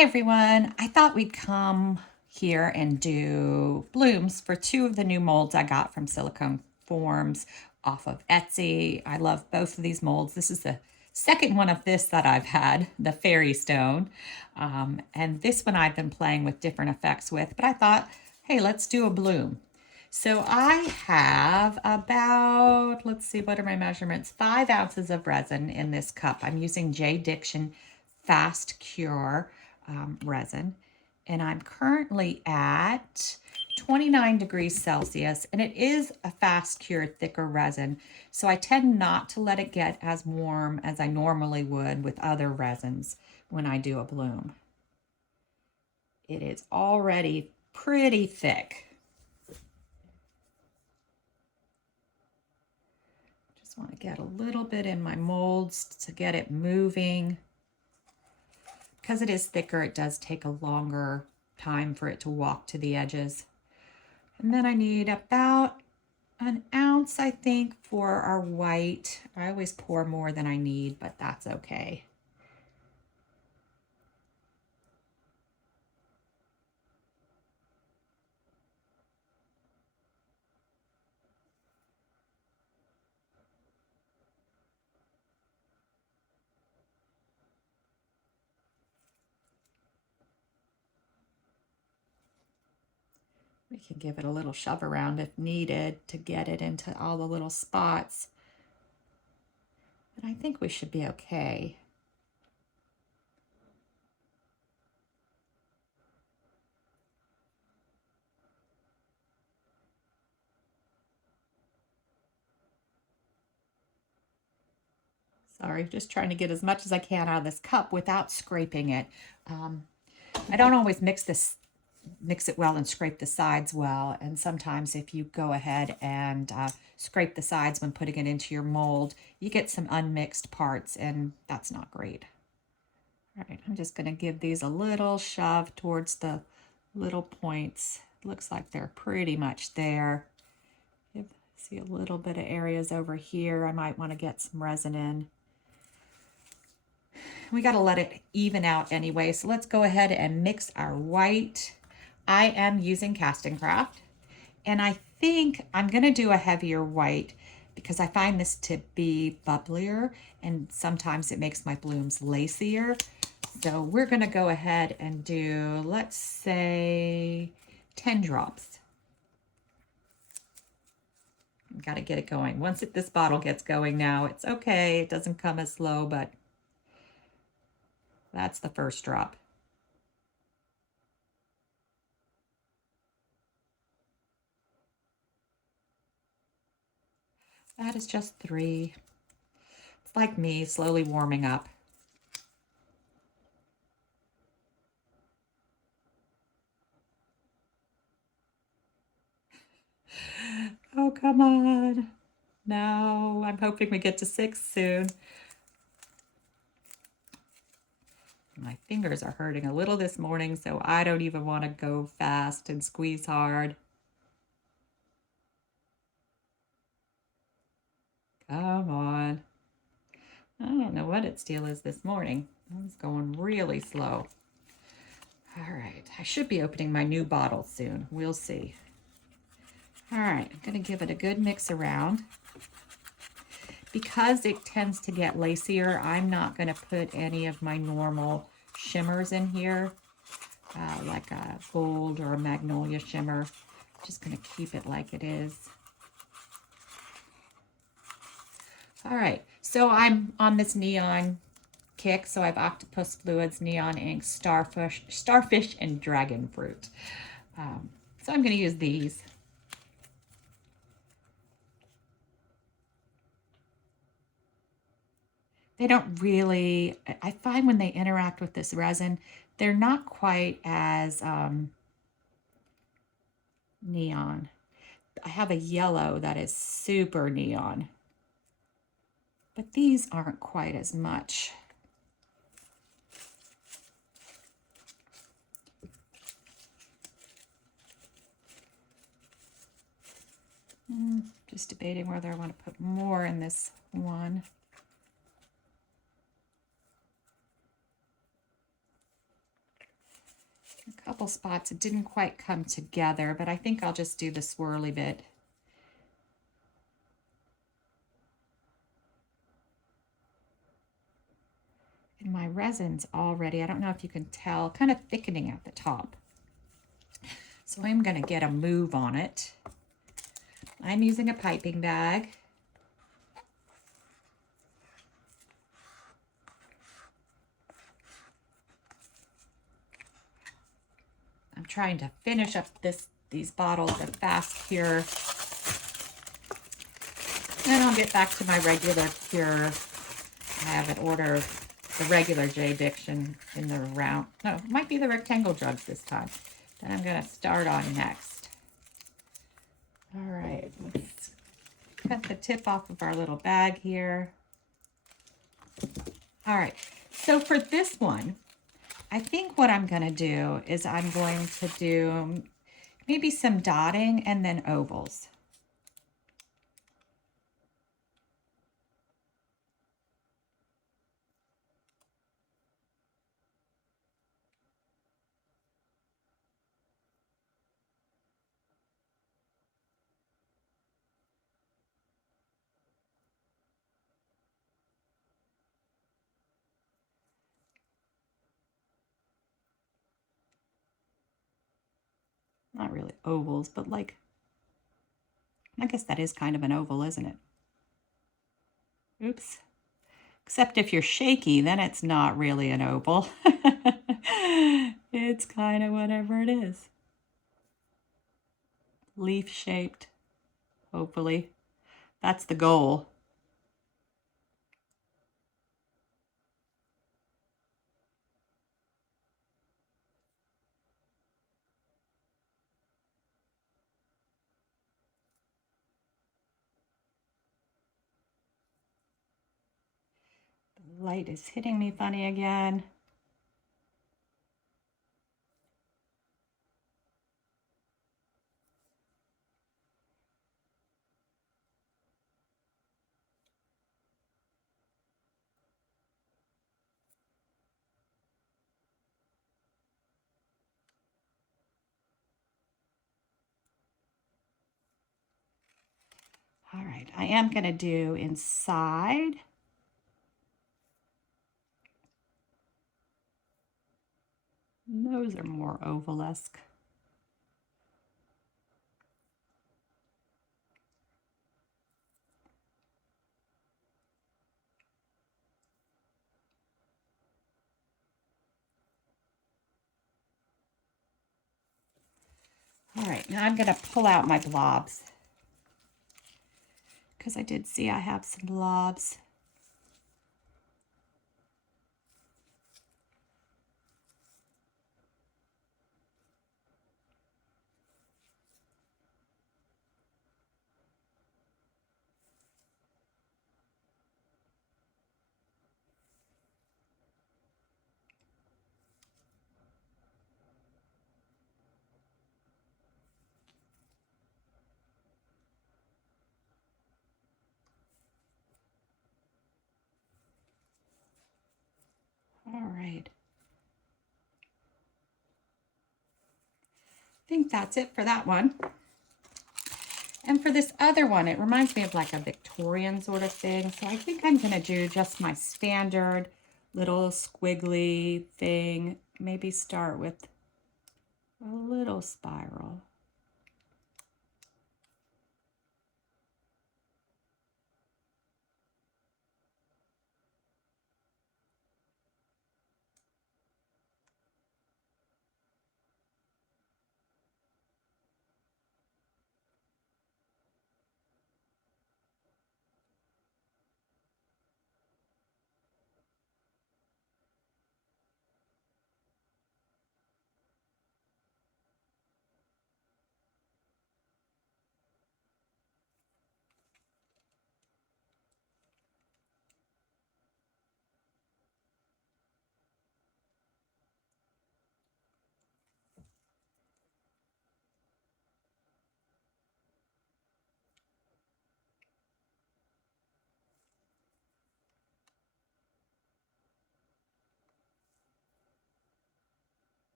Hi everyone. I thought we'd come here and do blooms for two of the new molds I got from Silicone Forms off of Etsy. I love both of these molds. This is the second one of this that I've had, the Fairy Stone. And this one I've been playing with different effects with, but I thought, hey, let's do a bloom. So I have about, let's see, what are my measurements? 5 ounces of resin in this cup. I'm using J. Diction Fast Cure resin. And I'm currently at 29 degrees Celsius, and it is a fast cure, thicker resin. So I tend not to let it get as warm as I normally would with other resins when I do a bloom. It is already pretty thick. Just want to get a little bit in my molds to get it moving. Because it is thicker, it does take a longer time for it to walk to the edges. And then I need about an ounce, I think, for our white. I always pour more than I need, but that's okay. We can give it a little shove around if needed to get it into all the little spots. But I think we should be okay. Sorry, just trying to get as much as I can out of this cup without scraping it. I don't always mix it well and scrape the sides well. And sometimes if you go ahead and scrape the sides when putting it into your mold, you get some unmixed parts, and that's not great. All right, I'm just going to give these a little shove towards the little points. Looks like they're pretty much there. See a little bit of areas over here I might want to get some resin in. We got to let it even out anyway, so let's go ahead and mix our white. I am using Casting Craft, and I think I'm going to do a heavier white because I find this to be bubblier, and sometimes it makes my blooms lacier. So we're going to go ahead and do, let's say, 10 drops. Got to get it going. Once this bottle gets going now, it's okay. It doesn't come as slow, but that's the first drop. That is just 3. It's like me, slowly warming up. Oh, come on. No, I'm hoping we get to 6 soon. My fingers are hurting a little this morning, so I don't even want to go fast and squeeze hard. Come on. I don't know what its deal is this morning. It's going really slow. All right, I should be opening my new bottle soon. We'll see. All right, I'm going to give it a good mix around. Because it tends to get lacier, I'm not going to put any of my normal shimmers in here, like a gold or a magnolia shimmer. I'm just going to keep it like it is. All right, so I'm on this neon kick, so I have Octopus Fluids, Neon Ink, Starfish, and Dragon Fruit. So I'm going to use these. They don't really, I find when they interact with this resin, they're not quite as neon. I have a yellow that is super neon, but these aren't quite as much. Just debating whether I want to put more in this one. A couple spots it didn't quite come together, but I think I'll just do the swirly bit. And my resin's already, I don't know if you can tell, kind of thickening at the top. So I'm going to get a move on it. I'm using a piping bag. I'm trying to finish up these bottles of Fast Cure. And I'll get back to my regular Cure. I have an order, the regular J Diction in the round. No, it might be the rectangle drugs this time. That I'm going to start on next. All right, let's cut the tip off of our little bag here. All right, so for this one, I think what I'm going to do is I'm going to do maybe some dotting and then ovals. Not really ovals, but like, I guess that is kind of an oval, isn't it? Oops. Except if you're shaky, then it's not really an oval. It's kind of whatever it is. Leaf shaped, hopefully. That's the goal. The light is hitting me funny again. All right, I am going to do inside. Those are more ovalesque. All right, now I'm going to pull out my blobs because I did see I have some blobs. All right. I think that's it for that one. And for this other one, it reminds me of like a Victorian sort of thing. So I think I'm going to do just my standard little squiggly thing. Maybe start with a little spiral.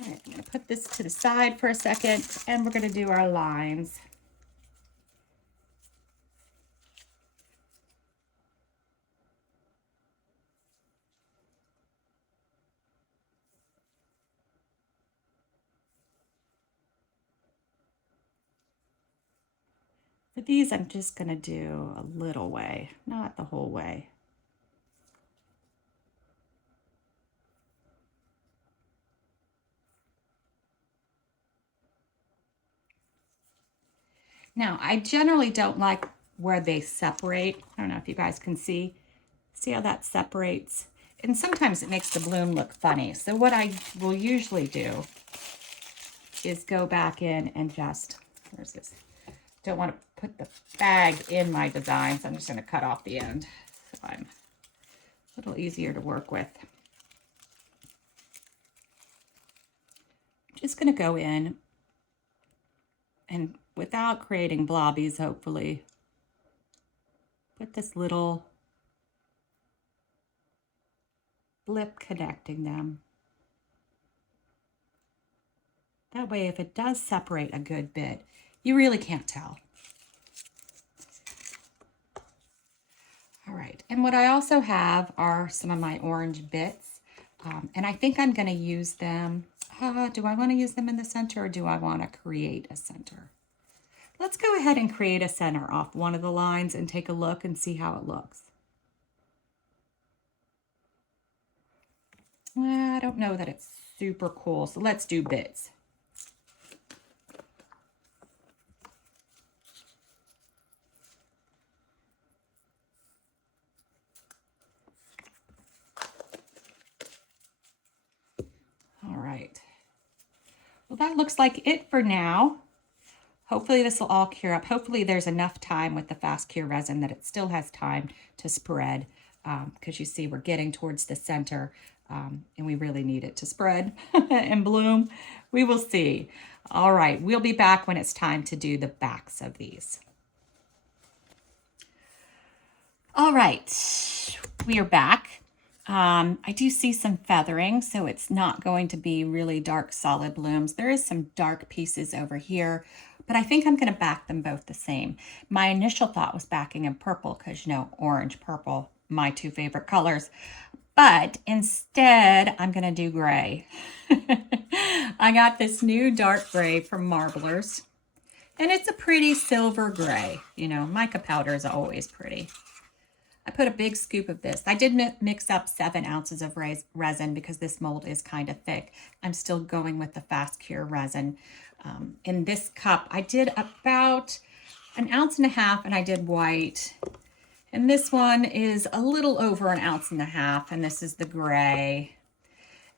All right, I'm going to put this to the side for a second, and we're going to do our lines. For these, I'm just going to do a little way, not the whole way. Now, I generally don't like where they separate. I don't know if you guys can see. See how that separates? And sometimes it makes the bloom look funny. So what I will usually do is go back in and just, where's this? Don't want to put the bag in my design, so I'm just going to cut off the end so I'm a little easier to work with. Just going to go in and without creating blobbies, hopefully, put this little blip connecting them. That way, if it does separate a good bit, you really can't tell. All right, and what I also have are some of my orange bits, and I think I'm going to use them. Do I want to use them in the center, or do I want to create a center? Let's go ahead and create a center off one of the lines and take a look and see how it looks. Well, I don't know that it's super cool, so let's do bits. All right. Well, that looks like it for now. Hopefully this will all cure up. Hopefully there's enough time with the fast cure resin that it still has time to spread, because you see we're getting towards the center, and we really need it to spread and bloom. We will see. All right, we'll be back when it's time to do the backs of these. All right, we are back. I do see some feathering, so it's not going to be really dark solid blooms. There is some dark pieces over here, but I think I'm going to back them both the same. My initial thought was backing in purple because, you know, orange, purple, my two favorite colors. But instead, I'm going to do gray. I got this new dark gray from Marblers, and it's a pretty silver gray. You know, mica powder is always pretty. I put a big scoop of this. I did mix up 7 ounces of resin because this mold is kind of thick. I'm still going with the fast cure resin. In this cup, I did about 1.5 ounces, and I did white. And this one is a little over 1.5 ounces, and this is the gray.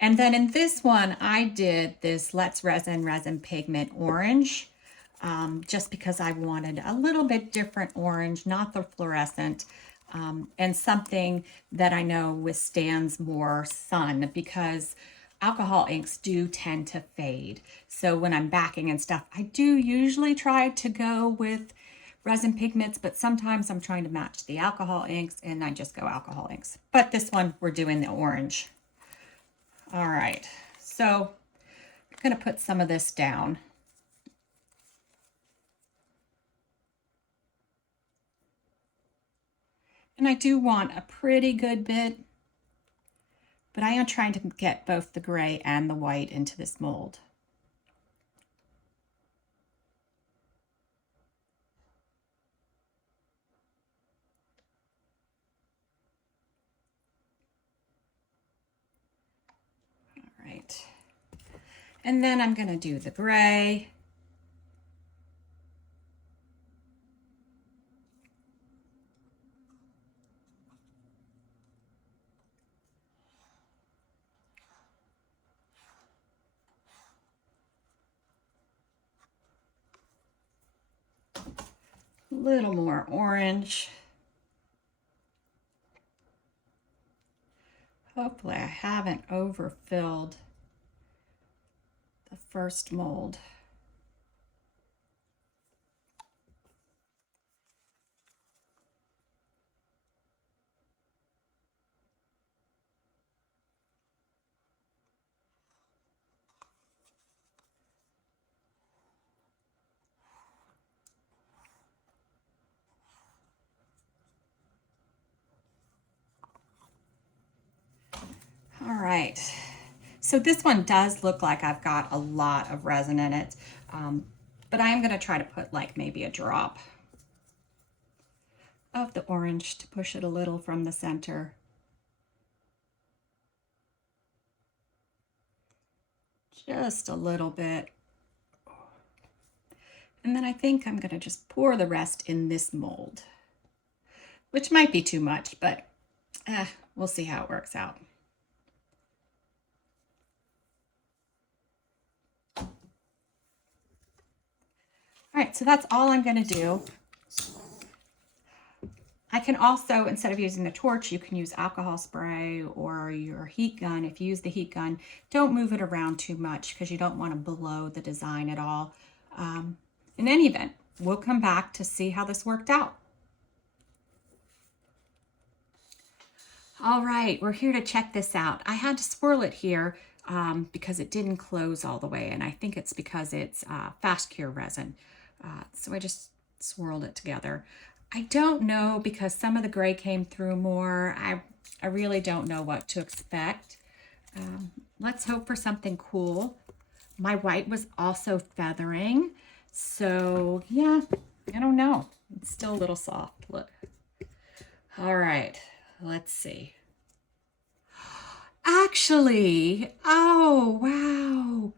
And then in this one, I did this Let's Resin Pigment Orange, just because I wanted a little bit different orange, not the fluorescent. And something that I know withstands more sun, because alcohol inks do tend to fade. So when I'm backing and stuff, I do usually try to go with resin pigments, but sometimes I'm trying to match the alcohol inks and I just go alcohol inks. But this one, we're doing the orange. All right, so I'm gonna put some of this down. And I do want a pretty good bit, but I am trying to get both the gray and the white into this mold. All right. And then I'm going to do the gray. A little more orange. Hopefully I haven't overfilled the first mold. right. So this one does look like I've got a lot of resin in it, but I am going to try to put like maybe a drop of the orange to push it a little from the center. Just a little bit. And then I think I'm going to just pour the rest in this mold, which might be too much, but we'll see how it works out. All right, so that's all I'm going to do. I can also, instead of using the torch, you can use alcohol spray or your heat gun. If you use the heat gun, don't move it around too much because you don't want to blow the design at all. In any event, we'll come back to see how this worked out. All right, we're here to check this out. I had to swirl it here because it didn't close all the way, and I think it's because it's fast cure resin. So I just swirled it together. I don't know because some of the gray came through more. I really don't know what to expect. Let's hope for something cool. My white was also feathering. So yeah, I don't know. It's still a little soft. Look. All right, let's see. Actually, oh wow,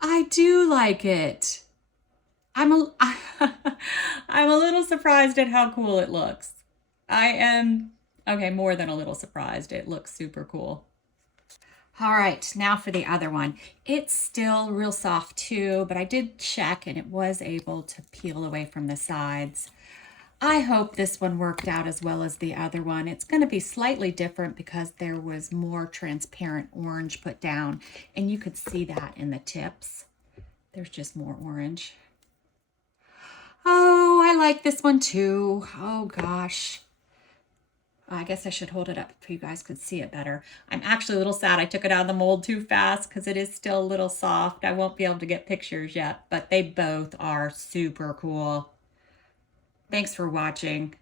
I do like it. I'm a, I'm a little surprised at how cool it looks. I am, okay, more than a little surprised. It looks super cool. All right, now for the other one. It's still real soft too, but I did check and it was able to peel away from the sides. I hope this one worked out as well as the other one. It's going to be slightly different because there was more transparent orange put down, and you could see that in the tips. There's just more orange. Oh, I like this one too. Oh gosh. I guess I should hold it up so you guys could see it better. I'm actually a little sad I took it out of the mold too fast because it is still a little soft. I won't be able to get pictures yet, but they both are super cool. Thanks for watching.